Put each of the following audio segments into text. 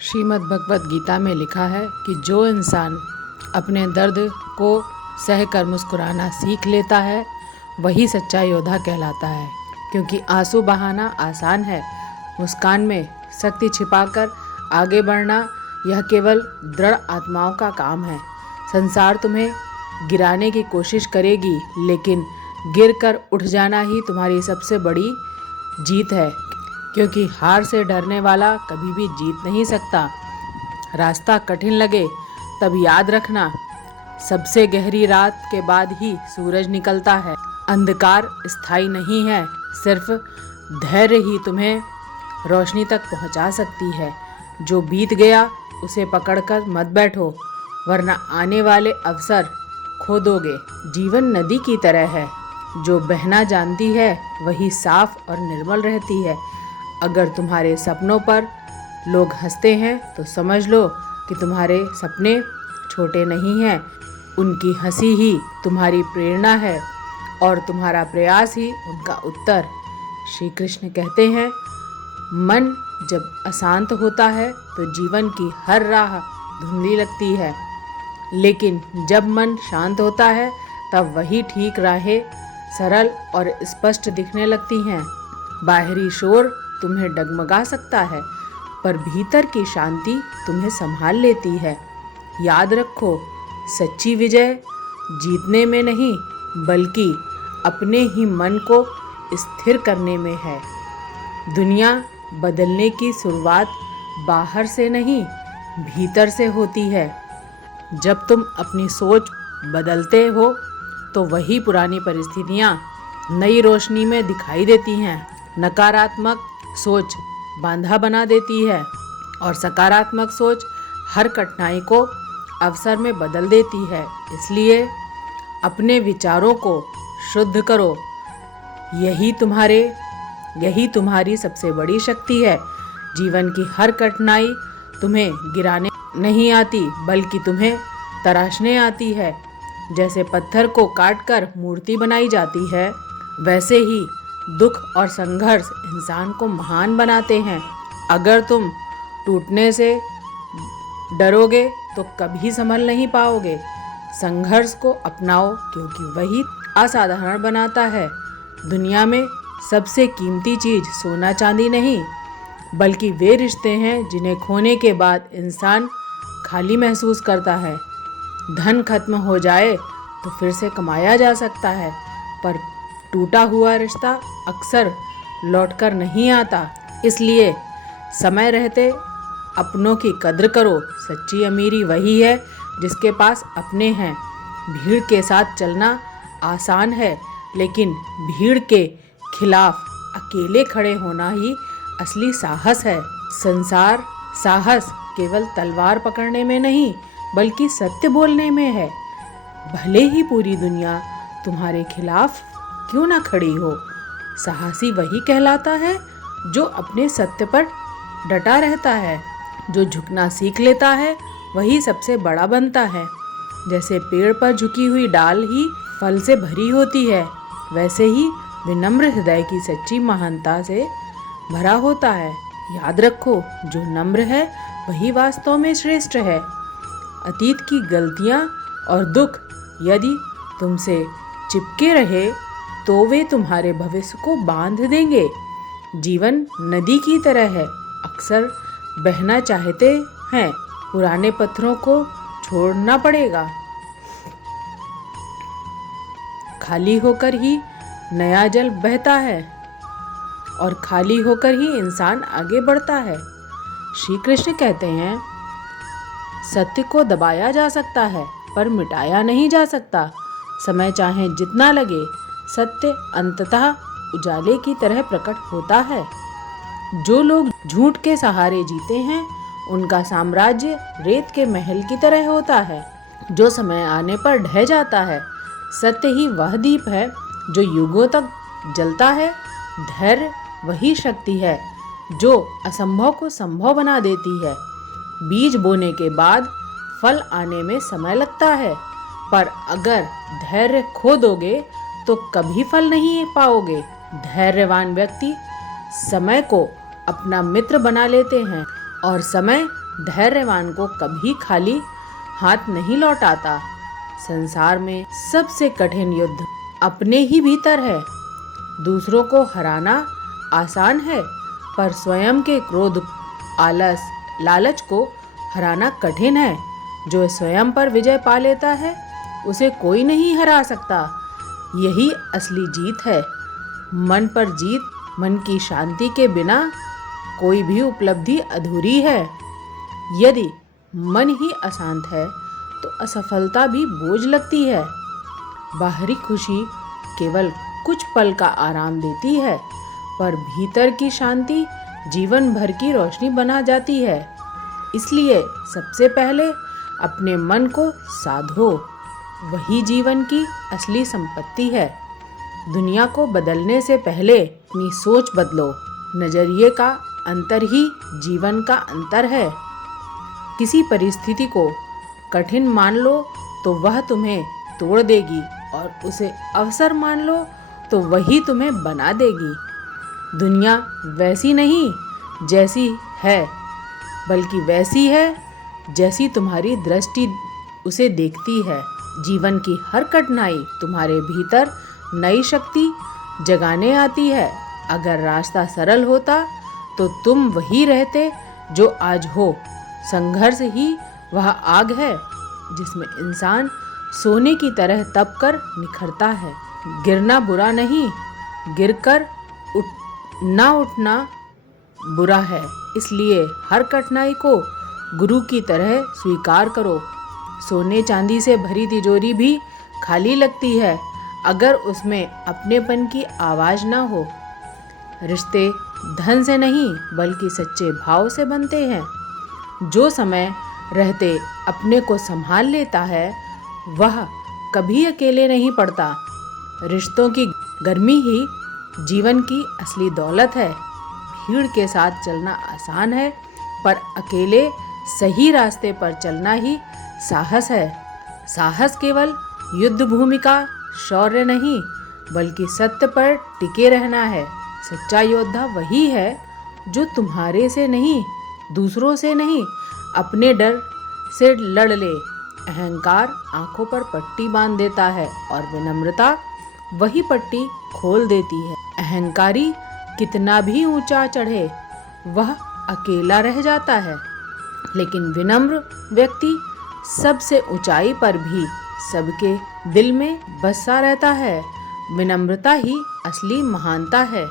श्रीमद् भगवत गीता में लिखा है कि जो इंसान अपने दर्द को सहकर मुस्कुराना सीख लेता है वही सच्चा योद्धा कहलाता है। क्योंकि आंसू बहाना आसान है, मुस्कान में शक्ति छिपाकर आगे बढ़ना यह केवल दृढ़ आत्माओं का काम है। संसार तुम्हें गिराने की कोशिश करेगी, लेकिन गिरकर उठ जाना ही तुम्हारी सबसे बड़ी जीत है। क्योंकि हार से डरने वाला कभी भी जीत नहीं सकता। रास्ता कठिन लगे तब याद रखना, सबसे गहरी रात के बाद ही सूरज निकलता है। अंधकार स्थायी नहीं है, सिर्फ धैर्य ही तुम्हें रोशनी तक पहुंचा सकती है। जो बीत गया उसे पकड़कर मत बैठो, वरना आने वाले अवसर खो दोगे। जीवन नदी की तरह है, जो बहना जानती है वही साफ और निर्मल रहती है। अगर तुम्हारे सपनों पर लोग हंसते हैं तो समझ लो कि तुम्हारे सपने छोटे नहीं हैं। उनकी हंसी ही तुम्हारी प्रेरणा है और तुम्हारा प्रयास ही उनका उत्तर। श्री कृष्ण कहते हैं, मन जब अशांत होता है तो जीवन की हर राह धुंधली लगती है, लेकिन जब मन शांत होता है तब वही ठीक राहें सरल और स्पष्ट दिखने लगती हैं। बाहरी शोर तुम्हें डगमगा सकता है, पर भीतर की शांति तुम्हें संभाल लेती है। याद रखो, सच्ची विजय जीतने में नहीं बल्कि अपने ही मन को स्थिर करने में है। दुनिया बदलने की शुरुआत बाहर से नहीं भीतर से होती है। जब तुम अपनी सोच बदलते हो तो वही पुरानी परिस्थितियाँ नई रोशनी में दिखाई देती हैं। नकारात्मक सोच बांधा बना देती है और सकारात्मक सोच हर कठिनाई को अवसर में बदल देती है। इसलिए अपने विचारों को शुद्ध करो, यही तुम्हारी सबसे बड़ी शक्ति है। जीवन की हर कठिनाई तुम्हें गिराने नहीं आती बल्कि तुम्हें तराशने आती है। जैसे पत्थर को काटकर मूर्ति बनाई जाती है, वैसे ही दुख और संघर्ष इंसान को महान बनाते हैं। अगर तुम टूटने से डरोगे तो कभी संभल नहीं पाओगे। संघर्ष को अपनाओ, क्योंकि वही असाधारण बनाता है। दुनिया में सबसे कीमती चीज सोना चांदी नहीं बल्कि वे रिश्ते हैं जिन्हें खोने के बाद इंसान खाली महसूस करता है। धन खत्म हो जाए तो फिर से कमाया जा सकता है, पर टूटा हुआ रिश्ता अक्सर लौटकर नहीं आता। इसलिए समय रहते अपनों की कद्र करो। सच्ची अमीरी वही है जिसके पास अपने हैं। भीड़ के साथ चलना आसान है, लेकिन भीड़ के खिलाफ अकेले खड़े होना ही असली साहस है। संसार साहस केवल तलवार पकड़ने में नहीं बल्कि सत्य बोलने में है। भले ही पूरी दुनिया तुम्हारे खिलाफ क्यों ना खड़ी हो, साहसी वही कहलाता है जो अपने सत्य पर डटा रहता है। जो झुकना सीख लेता है वही सबसे बड़ा बनता है। जैसे पेड़ पर झुकी हुई डाल ही फल से भरी होती है, वैसे ही विनम्र हृदय की सच्ची महानता से भरा होता है। याद रखो, जो नम्र है वही वास्तव में श्रेष्ठ है। अतीत की गलतियाँ और दुख यदि तुमसे चिपके रहे तो वे तुम्हारे भविष्य को बांध देंगे। जीवन नदी की तरह है, अक्सर बहना चाहते हैं, पुराने पत्थरों को छोड़ना पड़ेगा। खाली होकर ही नया जल बहता है और खाली होकर ही इंसान आगे बढ़ता है। श्री कृष्ण कहते हैं, सत्य को दबाया जा सकता है पर मिटाया नहीं जा सकता। समय चाहे जितना लगे, सत्य अंततः उजाले की तरह प्रकट होता है। जो लोग झूठ के सहारे जीते हैं उनका साम्राज्य रेत के महल की तरह होता है, जो समय आने पर ढह जाता है। सत्य ही वह दीप है जो युगों तक जलता है। धैर्य वही शक्ति है जो असंभव को संभव बना देती है। बीज बोने के बाद फल आने में समय लगता है, पर अगर धैर्य खो दोगे तो कभी फल नहीं पाओगे। धैर्यवान व्यक्ति समय को अपना मित्र बना लेते हैं और समय धैर्यवान को कभी खाली हाथ नहीं लौटाता। संसार में सबसे कठिन युद्ध अपने ही भीतर है। दूसरों को हराना आसान है, पर स्वयं के क्रोध, आलस, लालच को हराना कठिन है। जो स्वयं पर विजय पा लेता है उसे कोई नहीं हरा सकता। यही असली जीत है। मन पर जीत, मन की शांति के बिना कोई भी उपलब्धि अधूरी है। यदि मन ही अशांत है तो असफलता भी बोझ लगती है। बाहरी खुशी केवल कुछ पल का आराम देती है, पर भीतर की शांति जीवन भर की रोशनी बना जाती है। इसलिए सबसे पहले अपने मन को साधो, वही जीवन की असली संपत्ति है। दुनिया को बदलने से पहले अपनी सोच बदलो। नजरिए का अंतर ही जीवन का अंतर है। किसी परिस्थिति को कठिन मान लो तो वह तुम्हें तोड़ देगी, और उसे अवसर मान लो तो वही तुम्हें बना देगी। दुनिया वैसी नहीं जैसी है, बल्कि वैसी है जैसी तुम्हारी दृष्टि उसे देखती है। जीवन की हर कठिनाई तुम्हारे भीतर नई शक्ति जगाने आती है। अगर रास्ता सरल होता तो तुम वही रहते जो आज हो। संघर्ष ही वह आग है जिसमें इंसान सोने की तरह तप कर निखरता है। गिरना बुरा नहीं, गिरकर ना उठना बुरा है। इसलिए हर कठिनाई को गुरु की तरह स्वीकार करो। सोने चांदी से भरी तिजोरी भी खाली लगती है अगर उसमें अपनेपन की आवाज ना हो। रिश्ते धन से नहीं बल्कि सच्चे भाव से बनते हैं। जो समय रहते अपने को संभाल लेता है वह कभी अकेले नहीं पड़ता। रिश्तों की गर्मी ही जीवन की असली दौलत है। भीड़ के साथ चलना आसान है, पर अकेले सही रास्ते पर चलना ही साहस है। साहस केवल युद्ध भूमि का शौर्य नहीं, बल्कि सत्य पर टिके रहना है। सच्चा योद्धा वही है जो तुम्हारे से नहीं, दूसरों से नहीं, अपने डर से लड़ ले। अहंकार आंखों पर पट्टी बांध देता है और विनम्रता वही पट्टी खोल देती है। अहंकारी कितना भी ऊंचा चढ़े वह अकेला रह जाता है, लेकिन विनम्र व्यक्ति सबसे ऊंचाई पर भी सबके दिल में बसा रहता है। विनम्रता ही असली महानता है।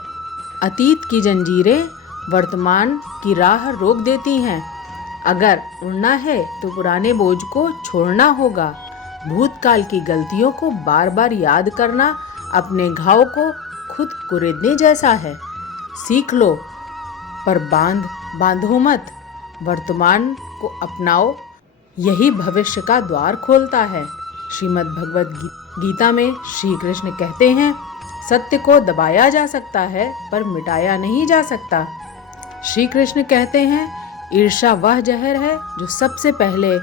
अतीत की जंजीरें वर्तमान की राह रोक देती हैं। अगर उड़ना है तो पुराने बोझ को छोड़ना होगा। भूतकाल की गलतियों को बार बार याद करना अपने घाव को खुद कुरेदने जैसा है। सीख लो पर बांधो मत। वर्तमान को अपनाओ, यही भविष्य का द्वार खोलता है। श्रीमद् भगवद गीता में श्री कृष्ण कहते हैं, सत्य को दबाया जा सकता है पर मिटाया नहीं जा सकता। श्री कृष्ण कहते हैं, ईर्ष्या वह जहर है जो सबसे पहले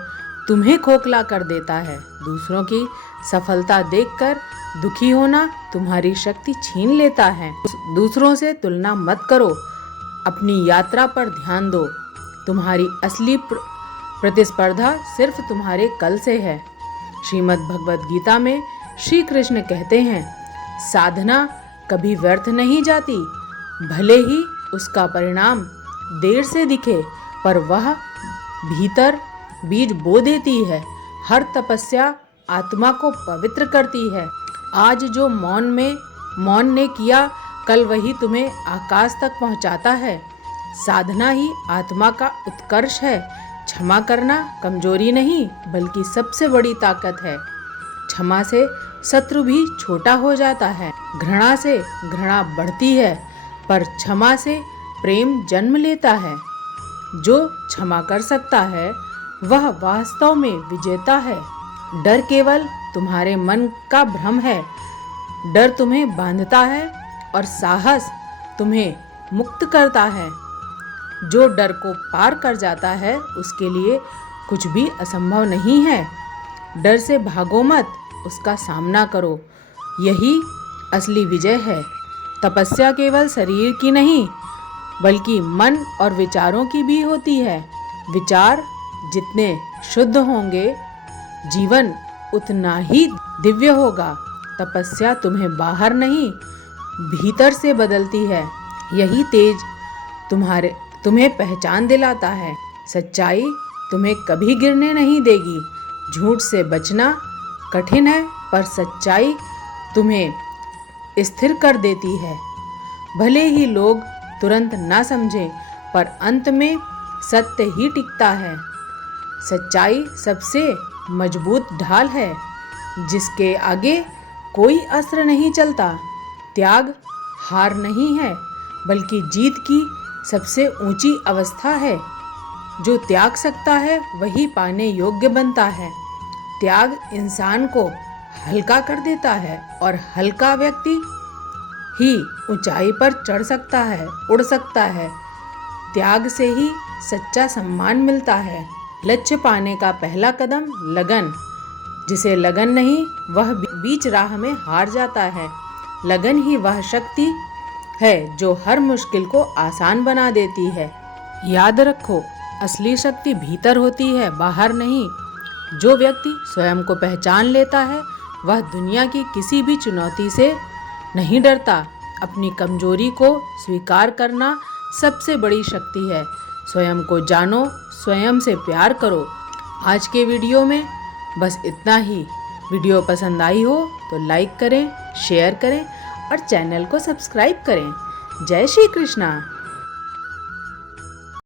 तुम्हें खोखला कर देता है। दूसरों की सफलता देखकर दुखी होना तुम्हारी शक्ति छीन लेता है। दूसरों से तुलना मत करो, अपनी यात्रा पर ध्यान दो। तुम्हारी असली प्रतिस्पर्धा सिर्फ तुम्हारे कल से है। श्रीमद् भगवद गीता में श्री कृष्ण कहते हैं, साधना कभी व्यर्थ नहीं जाती। भले ही उसका परिणाम देर से दिखे, पर वह भीतर बीज बो देती है। हर तपस्या आत्मा को पवित्र करती है। आज जो मौन ने किया, कल वही तुम्हें आकाश तक पहुंचाता है। साधना ही आत्मा का उत्कर्ष है। क्षमा करना कमजोरी नहीं बल्कि सबसे बड़ी ताकत है। क्षमा से शत्रु भी छोटा हो जाता है। घृणा से घृणा बढ़ती है, पर क्षमा से प्रेम जन्म लेता है। जो क्षमा कर सकता है वह वास्तव में विजेता है। डर केवल तुम्हारे मन का भ्रम है। डर तुम्हें बांधता है और साहस तुम्हें मुक्त करता है। जो डर को पार कर जाता है उसके लिए कुछ भी असंभव नहीं है। डर से भागो मत, उसका सामना करो। यही असली विजय है। तपस्या केवल शरीर की नहीं बल्कि मन और विचारों की भी होती है। विचार जितने शुद्ध होंगे, जीवन उतना ही दिव्य होगा। तपस्या तुम्हें बाहर नहीं, भीतर से बदलती है। यही तेज तुम्हें पहचान दिलाता है। सच्चाई तुम्हें कभी गिरने नहीं देगी। झूठ से बचना कठिन है, पर सच्चाई तुम्हें स्थिर कर देती है। भले ही लोग तुरंत ना समझें, पर अंत में सत्य ही टिकता है। सच्चाई सबसे मजबूत ढाल है, जिसके आगे कोई अस्त्र नहीं चलता। त्याग हार नहीं है, बल्कि जीत की सबसे ऊंची अवस्था है। जो त्याग सकता है वही पाने योग्य बनता है। त्याग इंसान को हल्का कर देता है, और हल्का व्यक्ति ही ऊंचाई पर चढ़ सकता है, उड़ सकता है। त्याग से ही सच्चा सम्मान मिलता है। लक्ष्य पाने का पहला कदम लगन। जिसे लगन नहीं, वह बीच राह में हार जाता है। लगन ही वह शक्ति है जो हर मुश्किल को आसान बना देती है। याद रखो, असली शक्ति भीतर होती है, बाहर नहीं। जो व्यक्ति स्वयं को पहचान लेता है, वह दुनिया की किसी भी चुनौती से नहीं डरता। अपनी कमजोरी को स्वीकार करना सबसे बड़ी शक्ति है। स्वयं को जानो, स्वयं से प्यार करो। आज के वीडियो में बस इतना ही। वीडियो पसंद आई हो तो लाइक करें, शेयर करें और चैनल को सब्सक्राइब करें। जय श्री कृष्णा।